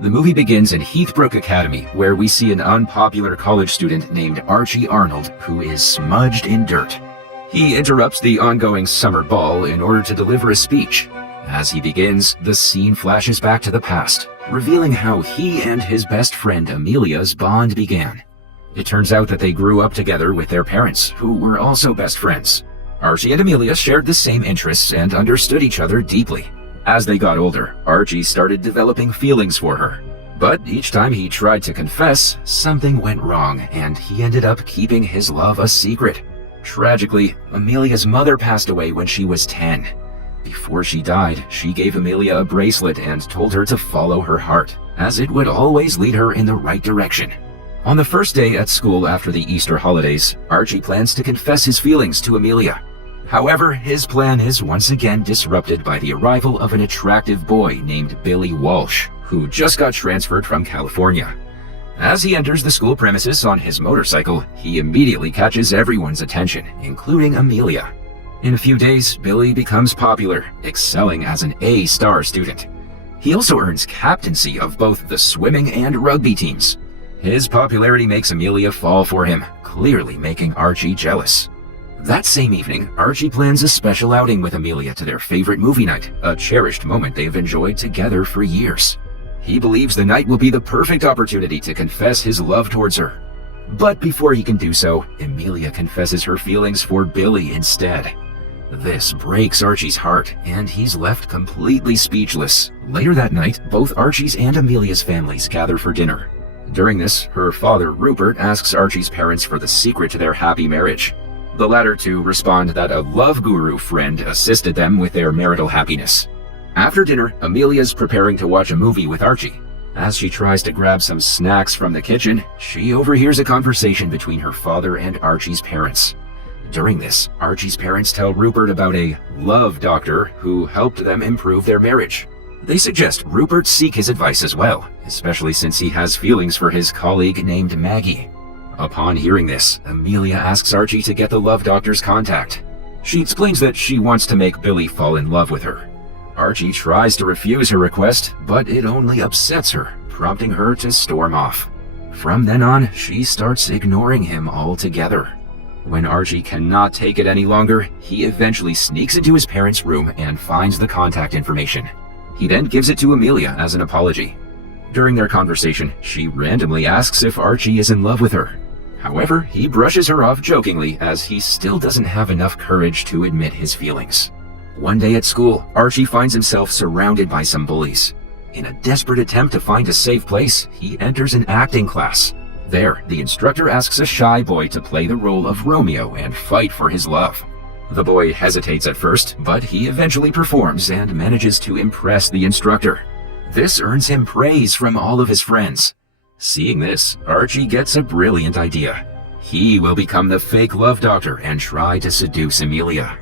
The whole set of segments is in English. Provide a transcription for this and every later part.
The movie begins in Heathbrook Academy, where we see an unpopular college student named Archie Arnold who is smudged in dirt. He interrupts the ongoing summer ball in order to deliver a speech. As he begins, the scene flashes back to the past, revealing how he and his best friend Amelia's bond began. It turns out that they grew up together with their parents, who were also best friends. Archie and Amelia shared the same interests and understood each other deeply. As they got older, Archie started developing feelings for her. But each time he tried to confess, something went wrong, and he ended up keeping his love a secret. Tragically, Amelia's mother passed away when she was 10. Before she died, she gave Amelia a bracelet and told her to follow her heart, as it would always lead her in the right direction. On the first day at school after the Easter holidays, Archie plans to confess his feelings to Amelia. However, his plan is once again disrupted by the arrival of an attractive boy named Billy Walsh, who just got transferred from California. As he enters the school premises on his motorcycle, he immediately catches everyone's attention, including Amelia. In a few days, Billy becomes popular, excelling as an A-star student. He also earns captaincy of both the swimming and rugby teams. His popularity makes Amelia fall for him, clearly making Archie jealous. That same evening, Archie plans a special outing with Amelia to their favorite movie night, a cherished moment they've enjoyed together for years. He believes the night will be the perfect opportunity to confess his love towards her. But before he can do so, Amelia confesses her feelings for Billy instead. This breaks Archie's heart, and he's left completely speechless. Later that night, both Archie's and Amelia's families gather for dinner. During this, her father, Rupert, asks Archie's parents for the secret to their happy marriage. The latter two respond that a love guru friend assisted them with their marital happiness. After dinner, Amelia's preparing to watch a movie with Archie. As she tries to grab some snacks from the kitchen, she overhears a conversation between her father and Archie's parents. During this, Archie's parents tell Rupert about a love doctor who helped them improve their marriage. They suggest Rupert seek his advice as well, especially since he has feelings for his colleague named Maggie. Upon hearing this, Amelia asks Archie to get the love doctor's contact. She explains that she wants to make Billy fall in love with her. Archie tries to refuse her request, but it only upsets her, prompting her to storm off. From then on, she starts ignoring him altogether. When Archie cannot take it any longer, he eventually sneaks into his parents' room and finds the contact information. He then gives it to Amelia as an apology. During their conversation, she randomly asks if Archie is in love with her. However, he brushes her off jokingly as he still doesn't have enough courage to admit his feelings. One day at school, Archie finds himself surrounded by some bullies. In a desperate attempt to find a safe place, he enters an acting class. There, the instructor asks a shy boy to play the role of Romeo and fight for his love. The boy hesitates at first, but he eventually performs and manages to impress the instructor. This earns him praise from all of his friends. Seeing this, Archie gets a brilliant idea. He will become the fake love doctor and try to seduce Amelia.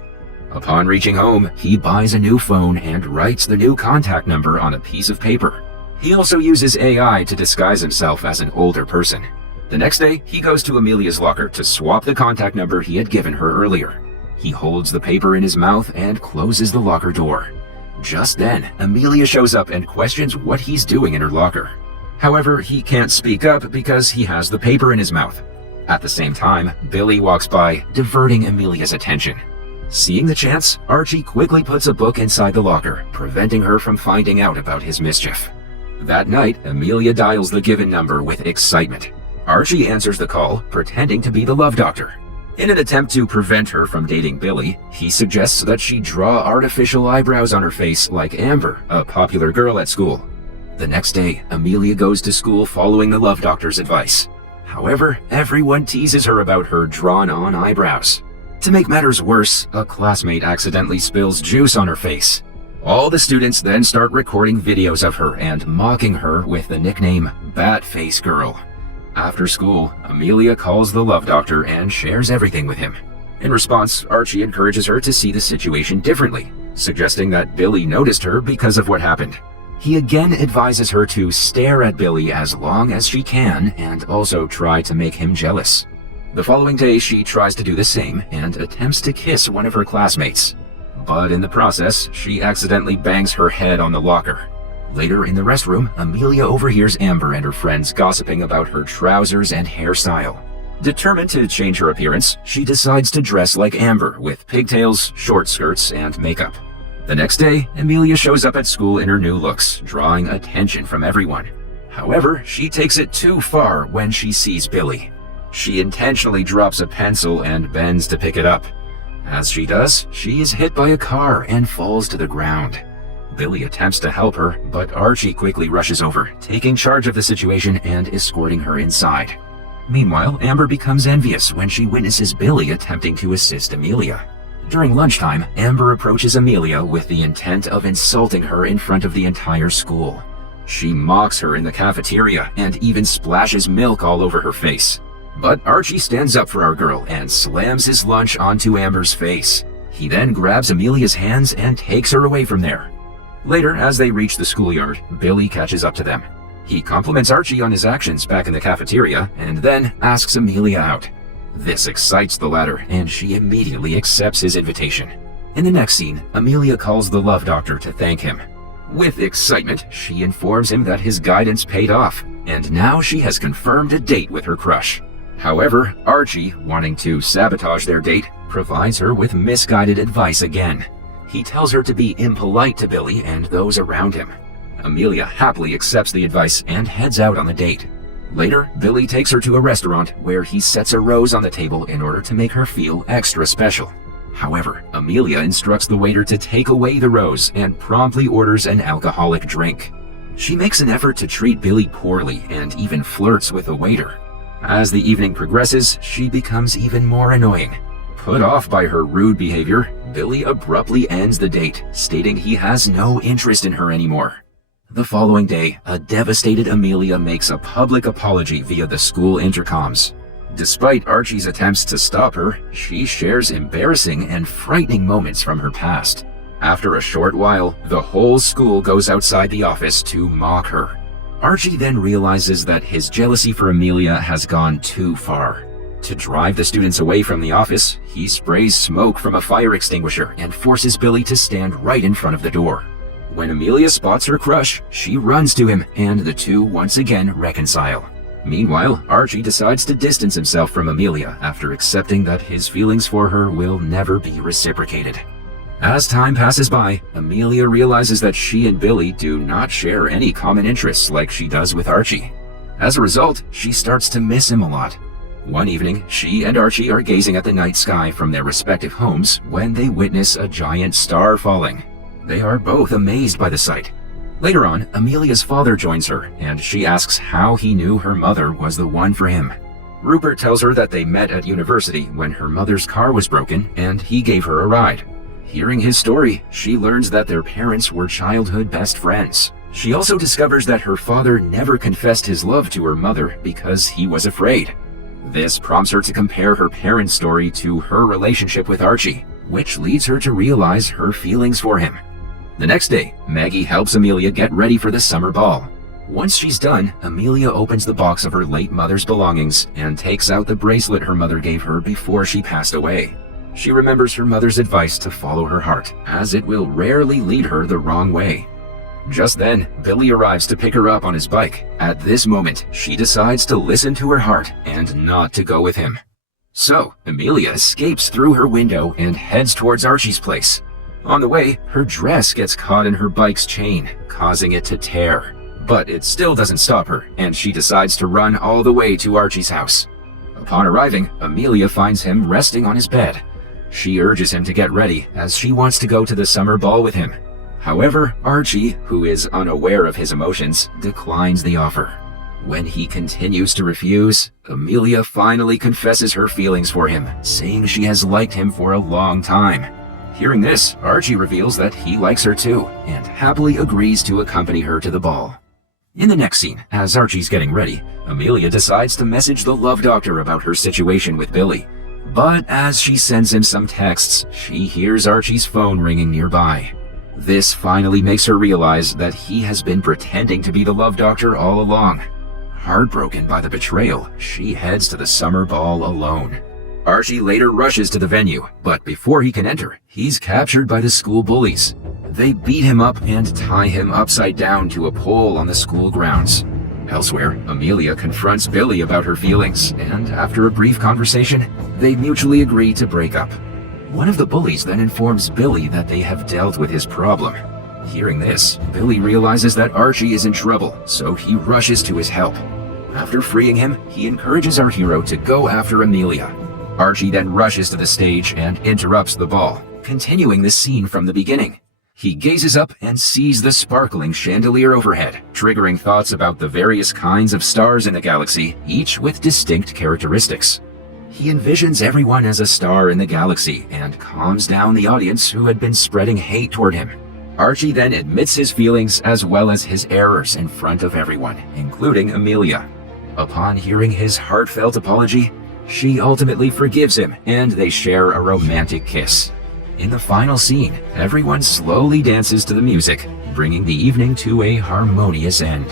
Upon reaching home, he buys a new phone and writes the new contact number on a piece of paper. He also uses AI to disguise himself as an older person. The next day, he goes to Amelia's locker to swap the contact number he had given her earlier. He holds the paper in his mouth and closes the locker door. Just then, Amelia shows up and questions what he's doing in her locker. However, he can't speak up because he has the paper in his mouth. At the same time, Billy walks by, diverting Amelia's attention. Seeing the chance, Archie quickly puts a book inside the locker, preventing her from finding out about his mischief. That night, Amelia dials the given number with excitement. Archie answers the call, pretending to be the love doctor. In an attempt to prevent her from dating Billy, he suggests that she draw artificial eyebrows on her face like Amber, a popular girl at school. The next day, Amelia goes to school following the love doctor's advice. However, everyone teases her about her drawn-on eyebrows. To make matters worse, a classmate accidentally spills juice on her face. All the students then start recording videos of her and mocking her with the nickname Batface Girl. After school, Amelia calls the love doctor and shares everything with him. In response, Archie encourages her to see the situation differently, suggesting that Billy noticed her because of what happened. He again advises her to stare at Billy as long as she can and also try to make him jealous. The following day, she tries to do the same and attempts to kiss one of her classmates. But in the process, she accidentally bangs her head on the locker. Later in the restroom, Amelia overhears Amber and her friends gossiping about her trousers and hairstyle. Determined to change her appearance, she decides to dress like Amber with pigtails, short skirts, and makeup. The next day, Amelia shows up at school in her new looks, drawing attention from everyone. However, she takes it too far when she sees Billy. She intentionally drops a pencil and bends to pick it up. As she does, she is hit by a car and falls to the ground. Billy attempts to help her, but Archie quickly rushes over, taking charge of the situation and escorting her inside. Meanwhile, Amber becomes envious when she witnesses Billy attempting to assist Amelia. During lunchtime, Amber approaches Amelia with the intent of insulting her in front of the entire school. She mocks her in the cafeteria and even splashes milk all over her face. But Archie stands up for our girl and slams his lunch onto Amber's face. He then grabs Amelia's hands and takes her away from there. Later, as they reach the schoolyard, Billy catches up to them. He compliments Archie on his actions back in the cafeteria and then asks Amelia out. This excites the latter, and she immediately accepts his invitation. In the next scene, Amelia calls the love doctor to thank him. With excitement, she informs him that his guidance paid off, and now she has confirmed a date with her crush. However, Archie, wanting to sabotage their date, provides her with misguided advice again. He tells her to be impolite to Billy and those around him. Amelia happily accepts the advice and heads out on the date. Later, Billy takes her to a restaurant where he sets a rose on the table in order to make her feel extra special. However, Amelia instructs the waiter to take away the rose and promptly orders an alcoholic drink. She makes an effort to treat Billy poorly and even flirts with the waiter. As the evening progresses, she becomes even more annoying. Put off by her rude behavior, Billy abruptly ends the date, stating he has no interest in her anymore. The following day, a devastated Amelia makes a public apology via the school intercoms. Despite Archie's attempts to stop her, she shares embarrassing and frightening moments from her past. After a short while, the whole school goes outside the office to mock her. Archie then realizes that his jealousy for Amelia has gone too far. To drive the students away from the office, he sprays smoke from a fire extinguisher and forces Billy to stand right in front of the door. When Amelia spots her crush, she runs to him and the two once again reconcile. Meanwhile, Archie decides to distance himself from Amelia after accepting that his feelings for her will never be reciprocated. As time passes by, Amelia realizes that she and Billy do not share any common interests like she does with Archie. As a result, she starts to miss him a lot. One evening, she and Archie are gazing at the night sky from their respective homes when they witness a giant star falling. They are both amazed by the sight. Later on, Amelia's father joins her, and she asks how he knew her mother was the one for him. Rupert tells her that they met at university when her mother's car was broken, and he gave her a ride. Hearing his story, she learns that their parents were childhood best friends. She also discovers that her father never confessed his love to her mother because he was afraid. This prompts her to compare her parents' story to her relationship with Archie, which leads her to realize her feelings for him. The next day, Maggie helps Amelia get ready for the summer ball. Once she's done, Amelia opens the box of her late mother's belongings and takes out the bracelet her mother gave her before she passed away. She remembers her mother's advice to follow her heart, as it will rarely lead her the wrong way. Just then, Billy arrives to pick her up on his bike. At this moment, she decides to listen to her heart and not to go with him. So, Amelia escapes through her window and heads towards Archie's place. On the way, her dress gets caught in her bike's chain, causing it to tear. But it still doesn't stop her, and she decides to run all the way to Archie's house. Upon arriving, Amelia finds him resting on his bed. She urges him to get ready, as she wants to go to the summer ball with him. However, Archie, who is unaware of his emotions, declines the offer. When he continues to refuse, Amelia finally confesses her feelings for him, saying she has liked him for a long time. Hearing this, Archie reveals that he likes her too, and happily agrees to accompany her to the ball. In the next scene, as Archie's getting ready, Amelia decides to message the love doctor about her situation with Billy. But as she sends him some texts, she hears Archie's phone ringing nearby. This finally makes her realize that he has been pretending to be the love doctor all along. Heartbroken by the betrayal, she heads to the summer ball alone. Archie later rushes to the venue, but before he can enter, he's captured by the school bullies. They beat him up and tie him upside down to a pole on the school grounds. Elsewhere, Amelia confronts Billy about her feelings, and after a brief conversation, they mutually agree to break up. One of the bullies then informs Billy that they have dealt with his problem. Hearing this, Billy realizes that Archie is in trouble, so he rushes to his help. After freeing him, he encourages our hero to go after Amelia. Archie then rushes to the stage and interrupts the ball, continuing the scene from the beginning. He gazes up and sees the sparkling chandelier overhead, triggering thoughts about the various kinds of stars in the galaxy, each with distinct characteristics. He envisions everyone as a star in the galaxy and calms down the audience who had been spreading hate toward him. Archie then admits his feelings as well as his errors in front of everyone, including Amelia. Upon hearing his heartfelt apology, she ultimately forgives him and they share a romantic kiss. In the final scene, everyone slowly dances to the music, bringing the evening to a harmonious end.